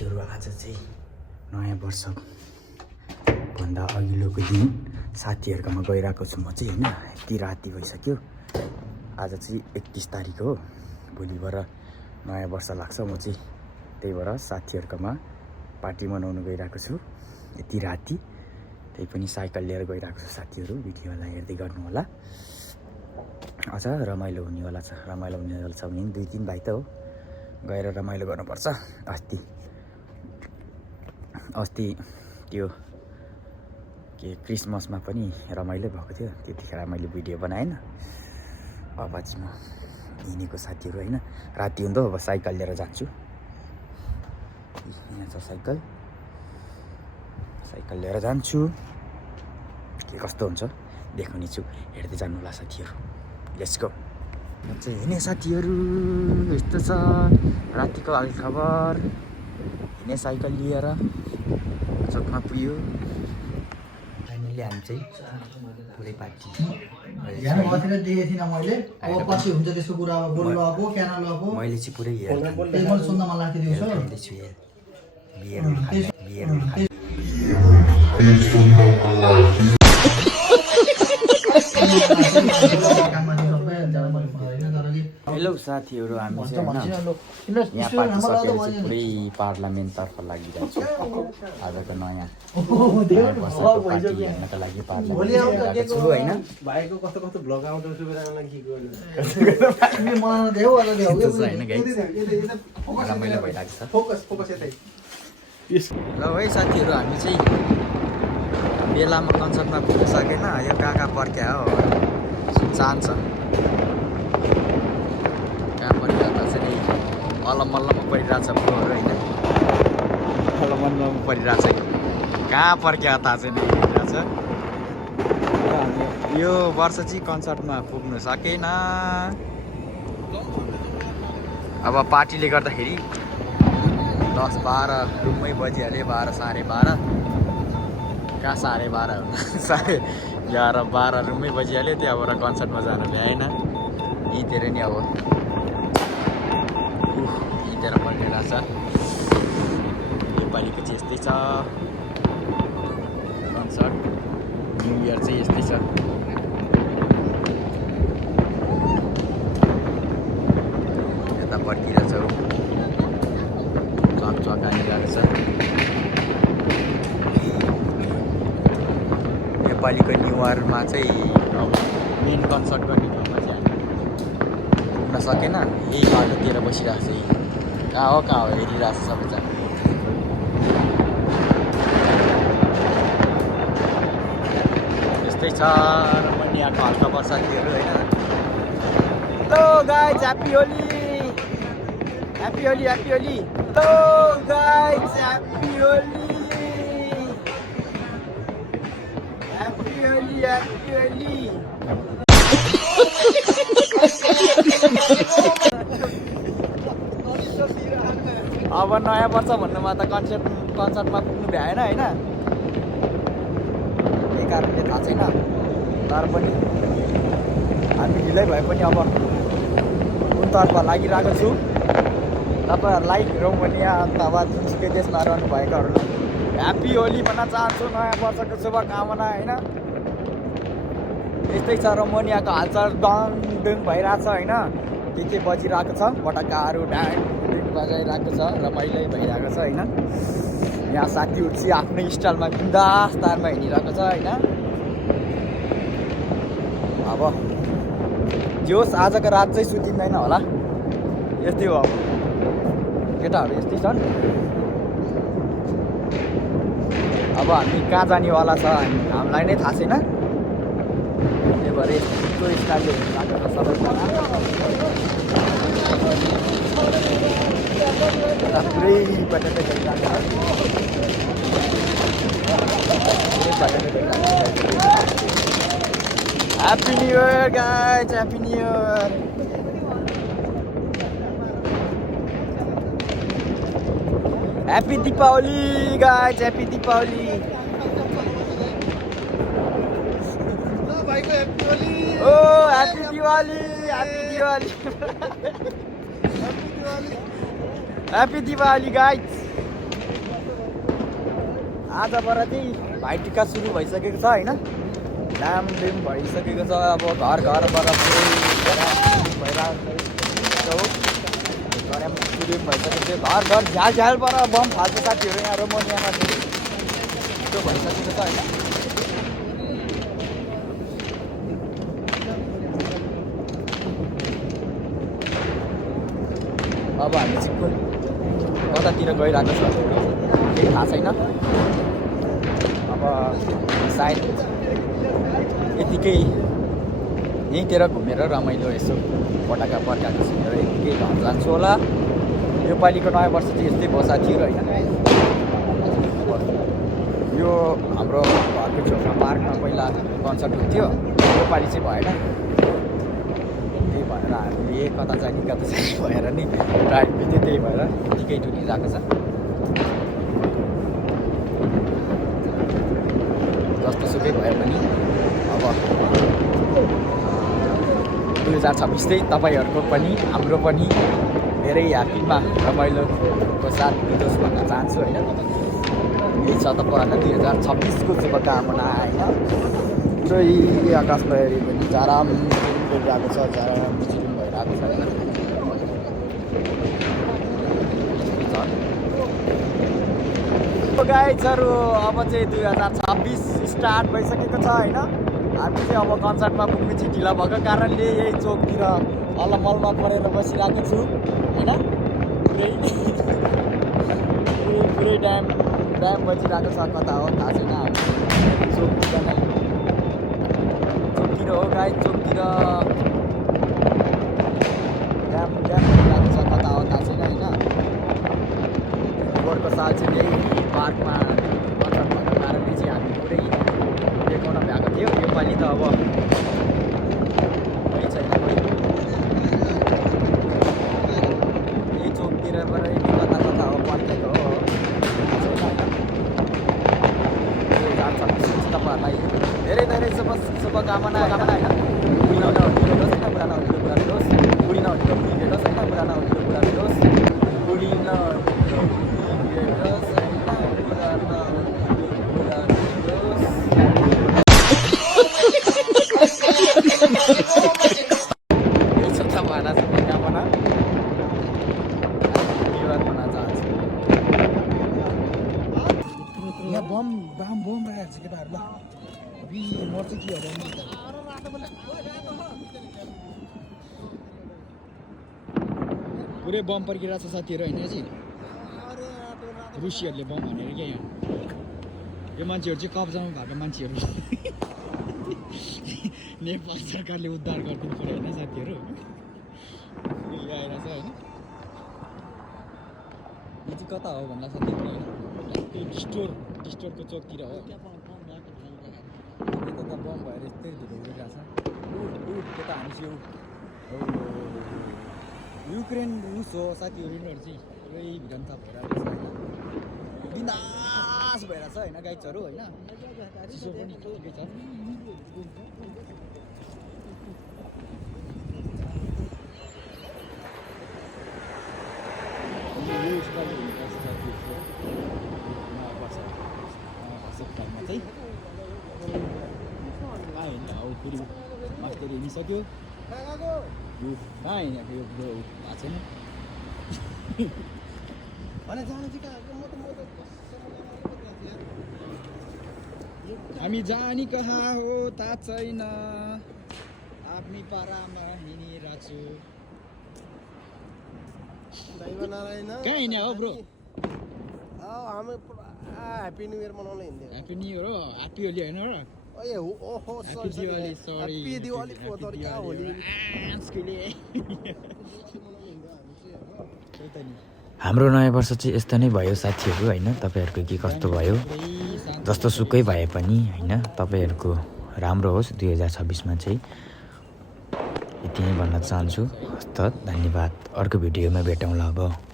साथीहरू आज चाहिँ नयाँ वर्ष भन्दा अघिल्लोको दिन साथीहरूकोमा गइरहेको छु म चाहिँ हैन। यति राति भइसक्यो। आज चाहिँ 31 तारिक हो। भोलिबाट नयाँ वर्ष लाग्छ। म चाहिँ त्यही भएर साथीहरूकोमा पार्टी मनाउन गइरहेको छु यति राति। त्यही पनि साइकल लिएर गइरहेको छु। साथीहरू भिडियोलाई हेर्दै गर्नु होला। अझ रमाइलो हुनेवाला छ। रमाइलो हुनेवाला छ भने 2-3 भाइ त हो। गएर रमाइलो गर्नुपर्छ। अस्ति त्यो के क्रिसमसमा पनि रमाइलो भएको थियो। त्यतिखेर मैले भिडियो बनाएन। अब चाहिँ म हिँडेको साथीहरू हैन। राति हुँदो अब साइकल लिएर जान्छु। यहाँ छ साइकल लिएर जान्छु। के कस्तो हुन्छ देखाउने छु। हेर्दै जानु होला साथीहरू। Let's go. म चाहिँ हिँड्ने साथीहरू यस्तो छ रातिको हाल खबर। हिँड्ने साइकल लिएर चोकमा पुग्यो। फाइनली हामी चाहिँ पुरै पार्टी यहाँ बसेर देखेको थिइनँ मैले। अब पछि हुन्छ त्यसको कुरा। अब बोल्नु अब क्यान लगाएको मैले चाहिँ पुरै हेर्छु। त्यसमा सुन्न मन लाग्थ्यो दिउँसो। हेलो साथीहरू, हामी चाहिँ यहाँ पार्टी सकेर चाहिँ पुरै पार्लियामेन्टतर्फ लागिरहेको छु। आजको नयाँ वर्षको पार्टी हेर्नको लागि पार्लियामेन्ट छु होइन। भाइको कस्तो कस्तो भ्लग आउँछ रमाइलो भइरहेको छ। फोकस यतै। ल है साथीहरू, हामी चाहिँ बेलामा कन्सर्टमा पुग्न सकेन। यो कहाँ पर्क्या हो चाहन्छ। कहाँ परिरहेको छ नि अलमल्लमा परिरहेछ ब्रोहरू होइन। अलमल्लमा परिरहेछ। कहाँ पर्क्या थाहा छैन परिरहेछ। यो वर्ष चाहिँ कन्सर्टमा पुग्नु सकेन। अब पार्टीले गर्दाखेरि 10-12 रुममै बजिहाल्यो। 12 साढे 12 कहाँ साढे 12 हो 11-12 रुममै बजिहाल्यो। त्यहाँबाट कन्सर्टमा जानु भ्याएन। यहीँतिर नि अब यहीँतिर परिरहेको छ। नेपालीको चाहिँ यस्तै छ कन्सर्ट। न्यु इयर चाहिँ यस्तै छ। यता पर्खिरहेछ चक हानिरहेको छ। नेपालीको न्यु इयरमा चाहिँ अब मेन कन्सर्ट गर्ने ठाउँमा चाहिँ हामी पुग्न सकेन। यही बाटोतिर बसिरहेको छ। कहाँ हो हेरिरहेको छ सबैजना। यस्तै छ रमणीयको हालखबर साथीहरू होइन। Hello guys, happy Holi. Happy Holi, happy Holi. Hello guys, happy Holi. Happy Holi, happy Holi. अब नयाँ वर्ष भन्नुमा त कन्सर्टमा पुग्नु भ्याएन होइन। त्यही कारणले थाहा छैन। तर पनि हामी ढिलै भए पनि अब कुनतर्फ लागिरहेको छु। तपाईँहरूलाई रोमानिया अथवा जुनसुकै देशमा रहनु भएकाहरूलाई ह्याप्पी होली भन्न चाहन्छु। नयाँ वर्षको शुभकामना होइन। यस्तै छ रोमानियाको हालचाल। डङ भइरहेछ होइन। के बजिरहेको छ। पटक्काहरू ड्याङ बजाइरहेको छ। रमाइलो भइरहेको छ होइन। यहाँ साथीहरू चाहिँ आफ्नै स्टाइलमा बिन्दास तारमा हिँडिरहेको छ होइन। अब जोस् आजको रात चाहिँ सुतिँदैन होला। यस्तै हो। अब केटाहरू यस्तै छन्। अब हामी कहाँ जानेवाला छ हामीलाई नै थाहा छैन। त्यही भएर यस्तो स्टाइलले हिँडिरहेको छ सबैजना। पुरै पटक्कै गरिरहेको छ। Happy new year guys, happy new year. Happy Deepawali guys, happy Deepawali. ओ happy Diwali, happy Diwali. Happy Diwali guys. आजबाट चाहिँ भाइटिका सुरु भइसकेको छ होइन डामडिम भइसकेको छ अब घर घरबाट पुरै भइरहेको भइसकेको थियो घर घर झ्याल झ्यालबाट बम फाल्छ साथीहरू यहाँ रोमोनियामा फेरि त्यो भइसकेको छ होइन अब हामी चाहिँ कतातिर गइरहेको छ केही थाहा छैन अब सायद यतिकै यहीँतिर घुमेर रमाइलो यसो पटाका पड्काएको सुनेर यतिकै घर जान्छु होला योपालिको नयाँ वर्ष चाहिँ यस्तै भयो साथीहरू होइन यो हाम्रो घरको छेउमा पार्कमा पहिला कन्सर्ट हुन्थ्यो योपालि चाहिँ भएन त्यही भएर हामीले कता जाने भएर नि टाइम बित्यो त्यही भएर यतिकै टुटिरहेको छ जस्तोसुकै भए पनि अब 2026 चाहिँ तपाईँहरूको पनि हाम्रो पनि धेरै ह्याप्पीमा रमाइलोको साथ बितोस् भन्न चाहन्छु होइन यही छ तपाईँहरूलाई 2026को शुभकामना होइन पुरै आकाश भैरी पनि जाराम गरिरहेको छ जाराम बिजुली भइरहेको छ होइन गाइजहरू अब चाहिँ 2026 स्टार्ट भइसकेको छ होइन हामी चाहिँ अब कन्सर्टमा पुग्ने चाहिँ ढिला भएको कारणले यही चोकतिर अलमलमा परेर बसिरहेको छु होइन पुरै ड्याम बजिरहेको छ कता हो थाहा छैन चोकतिर हो गाई चोकतिर ड्याम बजिरहेको छ कता हो थाहा छैन होइन पोहोरको साल चाहिँ यही पार्कमा कन्सर्ट भएको कारणले चाहिँ हामी पुरै देखाउन भएको थियो योपालि त अब केही छैन यही चोकतिरबाट कता कता हो पर्खेको हो तपाईँहरूलाई धेरै धेरै शुभकामना होइन बुढी नहुनेको भेटोस् होइन बुढा नहुनेको बुढा भेटोस् बुढी नहुनेको बुढी भेटोस् होइन बुढा नहुनेको बुढा भेटोस् बुढी नहुनेको बुढी भेटोस् होइन बुढा नहुनेको बुढा भेटोस् यही छ तपाईँहरूलाई शुभकामना बिहार भन्न चाहन्छु यहाँ बम राखेको छ केटाहरू ल मर्छ के हो पुरै बम पर्किरहेको छ साथीहरू होइन चाहिँ रुसीहरूले बम भनेर क्या यहाँ यो मान्छेहरू चाहिँ कब्जामा भएको मान्छेहरू नेपाल सरकारले उद्धार गरिदिनु पऱ्यो होइन साथीहरू आइरहेछ होइन यो चाहिँ कता हो भन्दा साथीहरू होइन त्यो डिस्टोरको चोकतिर हो यता त बम भएर यस्तै धुलो उडिरहेको छ त्यता हानिस्यो युक्रेन रुस हो साथीहरू यिनीहरू चाहिँ पुरै भिडन्त भइरहेको छ होइन बिन्दास भइरहेको छ होइन गाइड्सहरू होइन चिसो पनि ठिकै छ चाहिँ कहाँ हिँड्दा हो फेरि मास्टर हिँडिसक्यो यो कहाँ हिँडेको यो भएको छैन हामी जानी कहाँ हो थाहा छैन आफ्नै पारामा हिँडिरहेको छु कहाँ हिँड्या हो ब्रो ह्याप्पी न्यू इयर मनाउन हिँड्दै ह्याप्पी न्यू इयर हो ह्याप्पी होली होइन र ओहो happy Diwali sorry happy Diwali पो त कहाँ होली हाम्रो नयाँ वर्ष चाहिँ यस्तो नै भयो साथीहरू होइन तपाईँहरूको के कस्तो भयो जस्तो सुकै भए पनि होइन तपाईँहरूको राम्रो होस् 2026मा चाहिँ यति नै भन्न चाहन्छु हस्त धन्यवाद अर्को भिडियोमा भेटौँला अब